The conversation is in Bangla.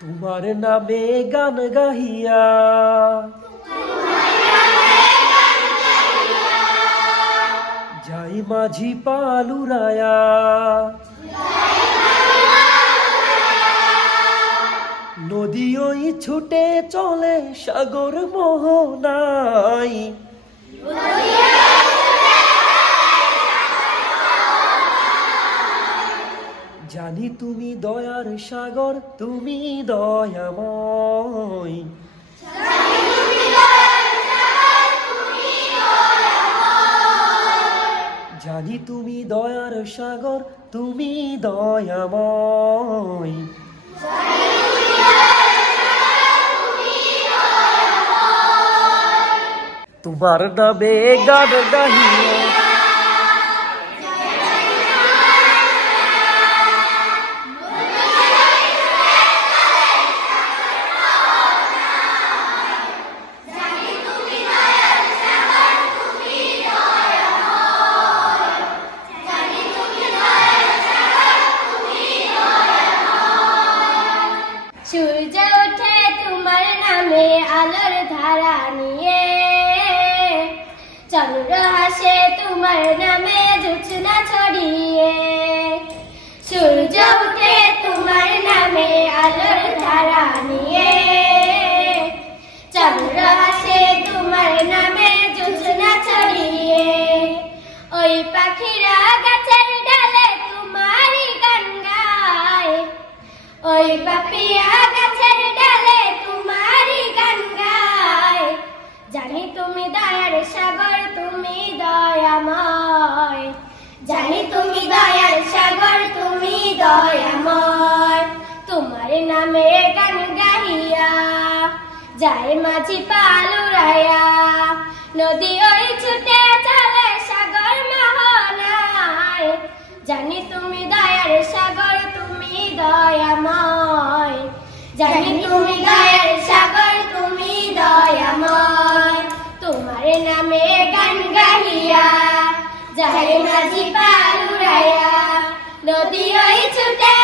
তোমার নামে গান গাহিয়া যাই মাঝি পালুরায়া, নদী ওই ছুটে চলে সাগর মোহনায়। জানি তুমি দয়ার সাগর, তুমি দয়াময়। জানি তুমি দয়ার সাগর, তুমি দয়াময়। তোমার নামে গান গাহিয়া সূর্য ওঠে তোমার নামে আলোর ধারা নিয়ে, চন্দ্র হাসে তোমার নামে জোছনা ছড়িয়ে। সূর্য ওঠে তোমার নামে আলোর ধারা নিয়ে, চন্দ্র হাসে তোমার নামে জোছনা ছড়িয়ে। ওই পাখিরা গাছের ডালে তোমারই গান গায়, ওই পাপিয়া গাছের ডালে তোমারই গান গায়। জানি তুমি দয়ার সাগর, তুমি দয়াময়। জানি তুমি দয়ার সাগর, তুমি দয়াময়। তোমার নামে গান গাহিয়া যায় মাঝি পালুরায়া, নদী ওই ছুটে চলে সাগর মোহনায়। জানি তুমি দয়ার সাগর, তুমি দয়াময়। জানি তুমি দয়ার সাগর, তুমি দয়াময়। তোমার নামে গান গাহিয়া যায় মাঝি পালুরায়া, নদী ওই ছুটে